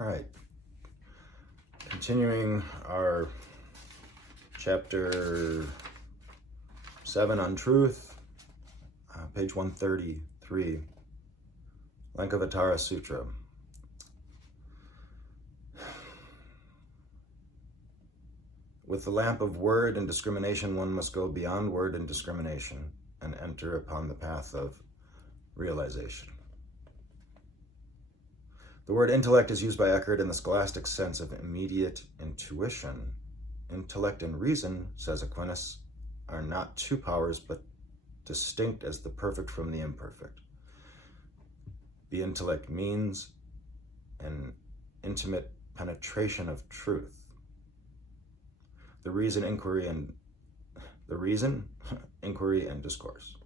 All right. Continuing our chapter 7 on truth, page 133, Lankavatara Sutra. With the lamp of word and discrimination, one must go beyond word and discrimination and enter upon the path of realization. The word intellect is used by Eckhart in the scholastic sense of immediate intuition. Intellect and reason, says Aquinas, are not two powers, but distinct as the perfect from the imperfect. The intellect means an intimate penetration of truth. The reason, inquiry, and discourse.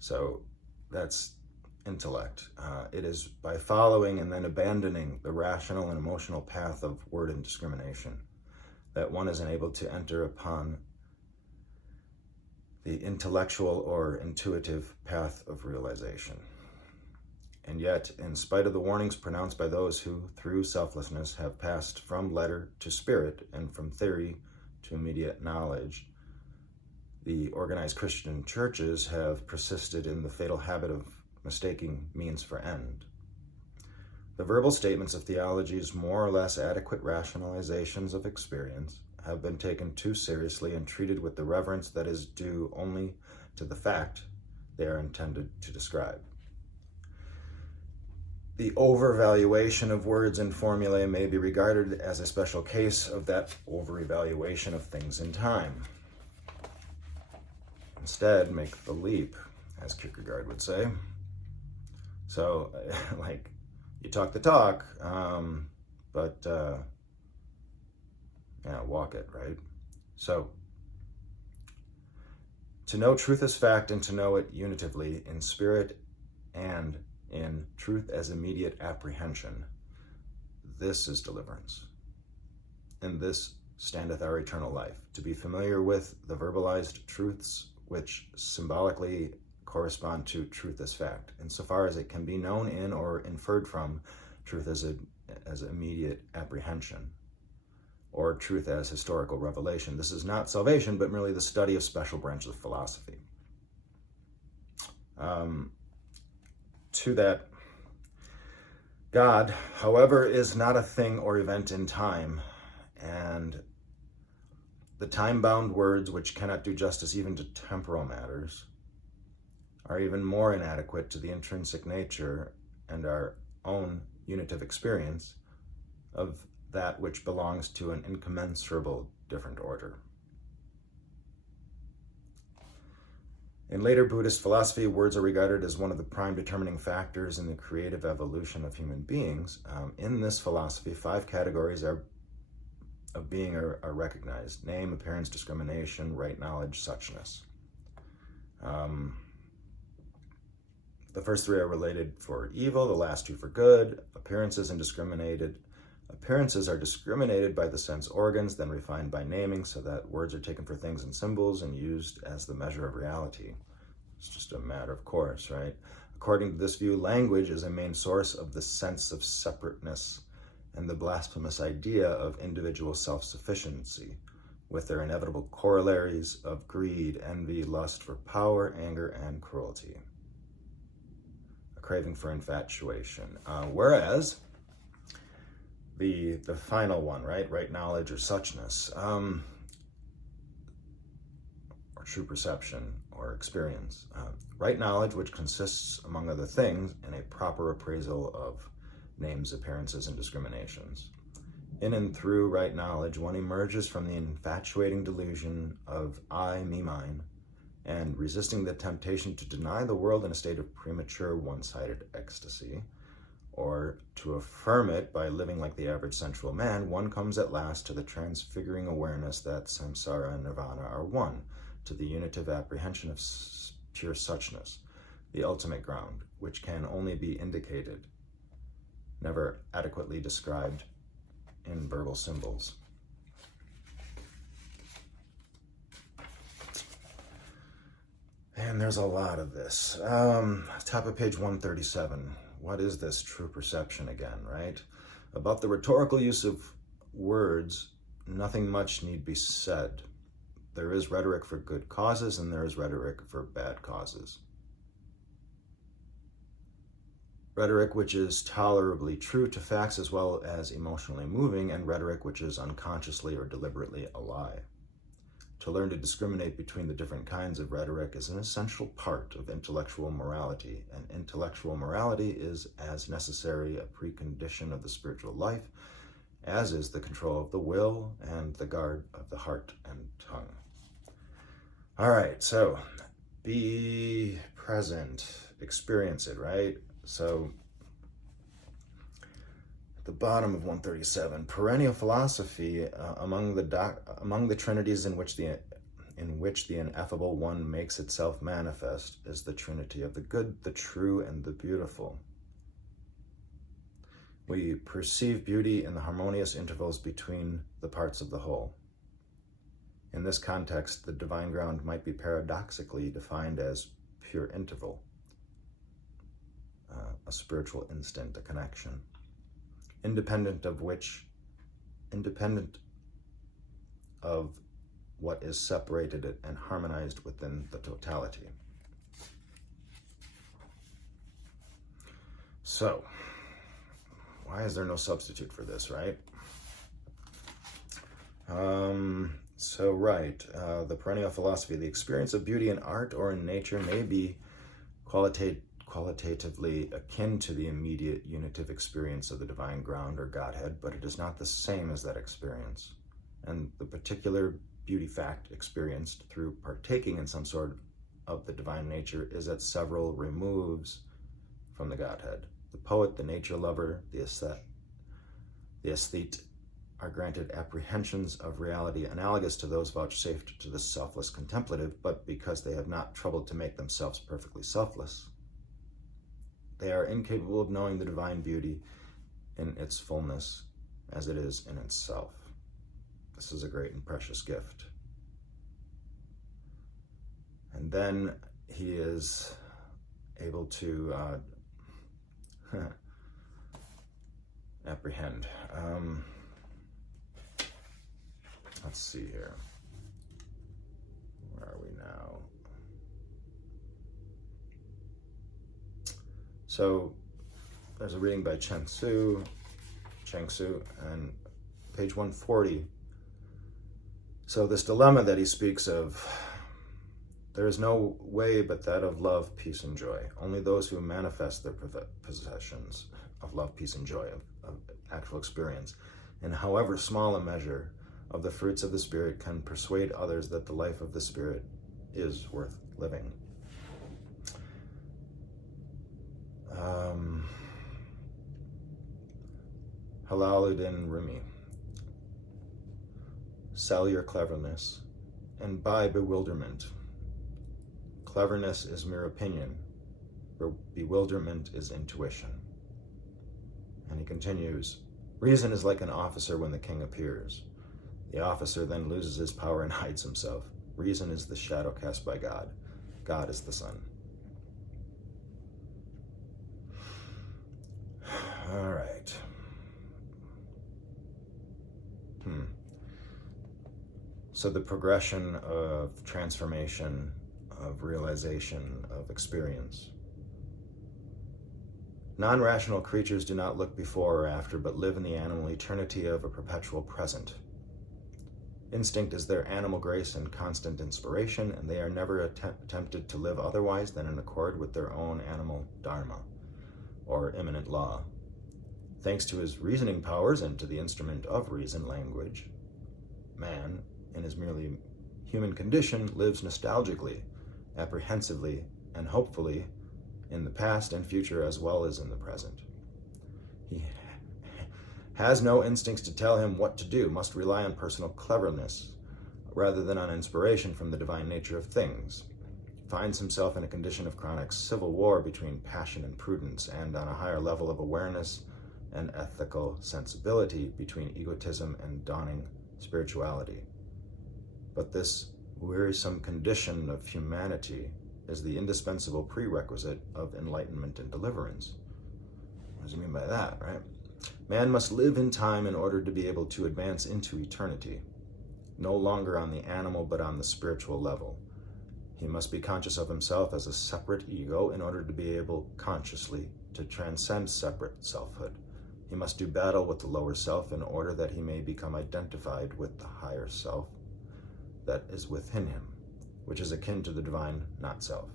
So that's intellect. It is by following and then abandoning the rational and emotional path of word and discrimination that one is enabled to enter upon the intellectual or intuitive path of realization. And yet, in spite of the warnings pronounced by those who, through selflessness, have passed from letter to spirit and from theory to immediate knowledge, the organized Christian churches have persisted in the fatal habit of mistaking means for end. The verbal statements of theology's more or less adequate rationalizations of experience have been taken too seriously and treated with the reverence that is due only to the fact they are intended to describe. The overvaluation of words and formulae may be regarded as a special case of that overevaluation of things in time. Instead, make the leap, as Kierkegaard would say. So, you talk the talk, but walk it, right? So, to know truth as fact and to know it unitively in spirit and in truth as immediate apprehension, this is deliverance. In this standeth our eternal life, to be familiar with the verbalized truths which symbolically correspond to truth as fact, insofar as it can be known in or inferred from truth as immediate apprehension, or truth as historical revelation. This is not salvation, but merely the study of special branches of philosophy. To that, God, however, is not a thing or event in time, and the time-bound words, which cannot do justice even to temporal matters, are even more inadequate to the intrinsic nature and our own unitive experience of that which belongs to an incommensurable different order. In later Buddhist philosophy, words are regarded as one of the prime determining factors in the creative evolution of human beings. In this philosophy, 5 categories of being are recognized: name, appearance, discrimination, right knowledge, suchness. The first 3 are related for evil, the last 2 for good. Appearances are discriminated by the sense organs, then refined by naming, so that words are taken for things and symbols and used as the measure of reality. It's just a matter of course, right? According to this view, language is a main source of the sense of separateness and the blasphemous idea of individual self-sufficiency, with their inevitable corollaries of greed, envy, lust for power, anger, and cruelty. A craving for infatuation. Whereas the final one, right knowledge or suchness, or true perception or experience. Right knowledge, which consists, among other things, in a proper appraisal of names, appearances, and discriminations. In and through right knowledge, one emerges from the infatuating delusion of I, me, mine, and resisting the temptation to deny the world in a state of premature one-sided ecstasy, or to affirm it by living like the average sensual man, one comes at last to the transfiguring awareness that samsara and nirvana are one, to the unitive apprehension of pure suchness, the ultimate ground, which can only be indicated, never adequately described in verbal symbols. And there's a lot of this. Top of page 137. What is this true perception again, right? About the rhetorical use of words, nothing much need be said. There is rhetoric for good causes, and there is rhetoric for bad causes. Rhetoric which is tolerably true to facts as well as emotionally moving, and rhetoric which is unconsciously or deliberately a lie. To learn to discriminate between the different kinds of rhetoric is an essential part of intellectual morality, and intellectual morality is as necessary a precondition of the spiritual life as is the control of the will and the guard of the heart and tongue. All right, so be present, experience it, right? So at the bottom of 137, perennial philosophy among the trinities in which the ineffable one makes itself manifest is the trinity of the good, the true, and the beautiful. We perceive beauty in the harmonious intervals between the parts of the whole. In this context, the divine ground might be paradoxically defined as pure interval, a spiritual instant, a connection, independent of what is separated and harmonized within the totality. So, why is there no substitute for this, right? The perennial philosophy, the experience of beauty in art or in nature may be qualitatively akin to the immediate unitive experience of the divine ground or Godhead, but it is not the same as that experience. And the particular beauty fact experienced through partaking in some sort of the divine nature is at several removes from the Godhead. The poet, the nature lover, the aesthete are granted apprehensions of reality analogous to those vouchsafed to the selfless contemplative, but because they have not troubled to make themselves perfectly selfless, they are incapable of knowing the divine beauty in its fullness as it is in itself. This is a great and precious gift. And then he is able to apprehend. Let's see here. Where are we now? So there's a reading by Cheng Su, and page 140. So this dilemma that he speaks of, there is no way but that of love, peace, and joy. Only those who manifest their possessions of love, peace, and joy, of actual experience, in however small a measure of the fruits of the Spirit, can persuade others that the life of the Spirit is worth living. Jalaluddin Rumi. Sell your cleverness and buy bewilderment. Cleverness is mere opinion, bewilderment is intuition. And he continues, reason is like an officer when the king appears. The officer then loses his power and hides himself. Reason is the shadow cast by God. God is the sun. All right. So the progression of transformation, of realization, of experience. Non-rational creatures do not look before or after, but live in the animal eternity of a perpetual present. Instinct is their animal grace and constant inspiration, and they are never tempted to live otherwise than in accord with their own animal dharma, or immanent law. Thanks to his reasoning powers and to the instrument of reason, language, man, in his merely human condition, lives nostalgically, apprehensively, and hopefully in the past and future as well as in the present. He has no instincts to tell him what to do, must rely on personal cleverness rather than on inspiration from the divine nature of things. Finds himself in a condition of chronic civil war between passion and prudence, and on a higher level of awareness and ethical sensibility between egotism and dawning spirituality. But this wearisome condition of humanity is the indispensable prerequisite of enlightenment and deliverance. What does he mean by that, right? Man must live in time in order to be able to advance into eternity, no longer on the animal but on the spiritual level. He must be conscious of himself as a separate ego in order to be able consciously to transcend separate selfhood. He must do battle with the lower self in order that he may become identified with the higher self that is within him, which is akin to the divine not-self.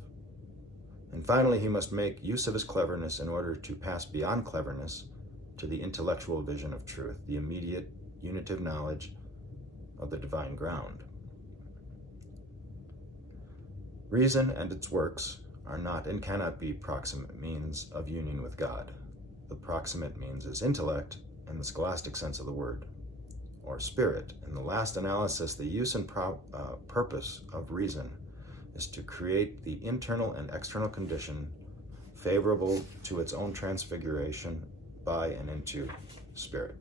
And finally, he must make use of his cleverness in order to pass beyond cleverness to the intellectual vision of truth, the immediate unitive knowledge of the divine ground. Reason and its works are not and cannot be proximate means of union with God. The proximate means is intellect in the scholastic sense of the word, or spirit. In the last analysis, the use and purpose of reason is to create the internal and external condition favorable to its own transfiguration by and into spirit.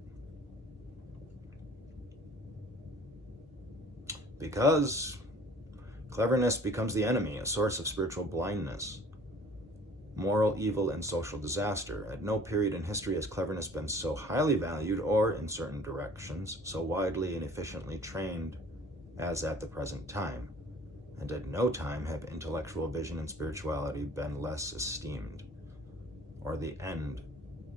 Because cleverness becomes the enemy, a source of spiritual blindness, moral evil, and social disaster. At no period in history has cleverness been so highly valued or, in certain directions, so widely and efficiently trained as at the present time. And at no time have intellectual vision and spirituality been less esteemed, or the end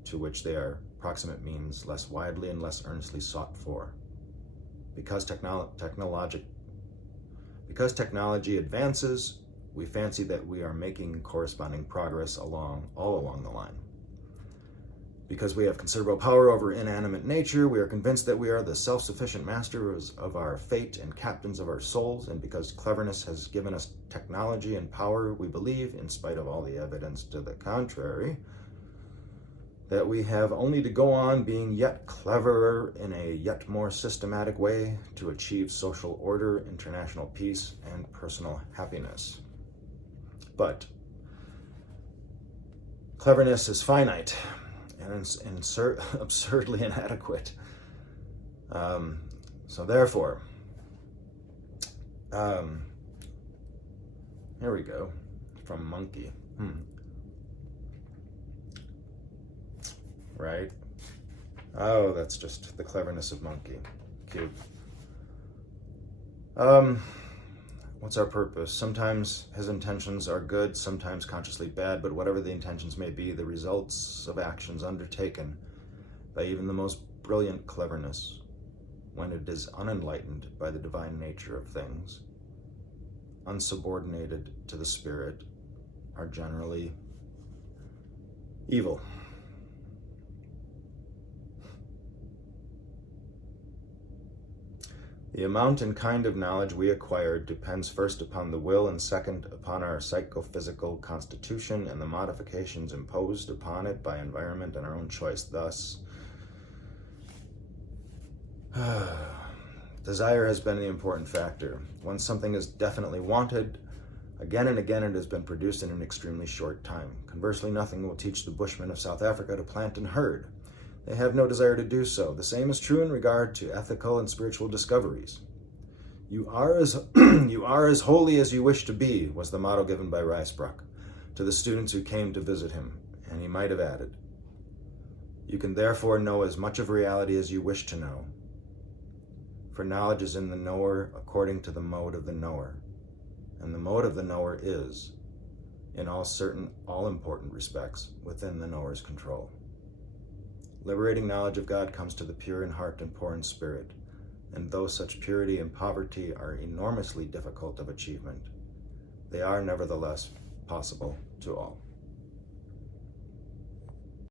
to which they are proximate means less widely and less earnestly sought for. Because technology advances, we fancy that we are making corresponding progress all along the line. Because we have considerable power over inanimate nature, we are convinced that we are the self-sufficient masters of our fate and captains of our souls, and because cleverness has given us technology and power, we believe, in spite of all the evidence to the contrary, that we have only to go on being yet cleverer in a yet more systematic way to achieve social order, international peace, and personal happiness. But cleverness is finite and absurdly inadequate. So therefore, here we go, from Monkey. Right? Oh, that's just the cleverness of Monkey. Cute. What's our purpose? Sometimes his intentions are good, sometimes consciously bad, but whatever the intentions may be, the results of actions undertaken by even the most brilliant cleverness, when it is unenlightened by the divine nature of things, unsubordinated to the spirit, are generally evil. The amount and kind of knowledge we acquire depends first upon the will and second upon our psychophysical constitution and the modifications imposed upon it by environment and our own choice. Thus, desire has been the important factor. When something is definitely wanted, again and again it has been produced in an extremely short time. Conversely, nothing will teach the Bushmen of South Africa to plant and herd. They have no desire to do so. The same is true in regard to ethical and spiritual discoveries. You are as holy as you wish to be, was the motto given by Rysbrock to the students who came to visit him, and he might have added, you can therefore know as much of reality as you wish to know, for knowledge is in the knower according to the mode of the knower, and the mode of the knower is, in all important respects, within the knower's control. Liberating knowledge of God comes to the pure in heart and poor in spirit, and though such purity and poverty are enormously difficult of achievement, they are nevertheless possible to all.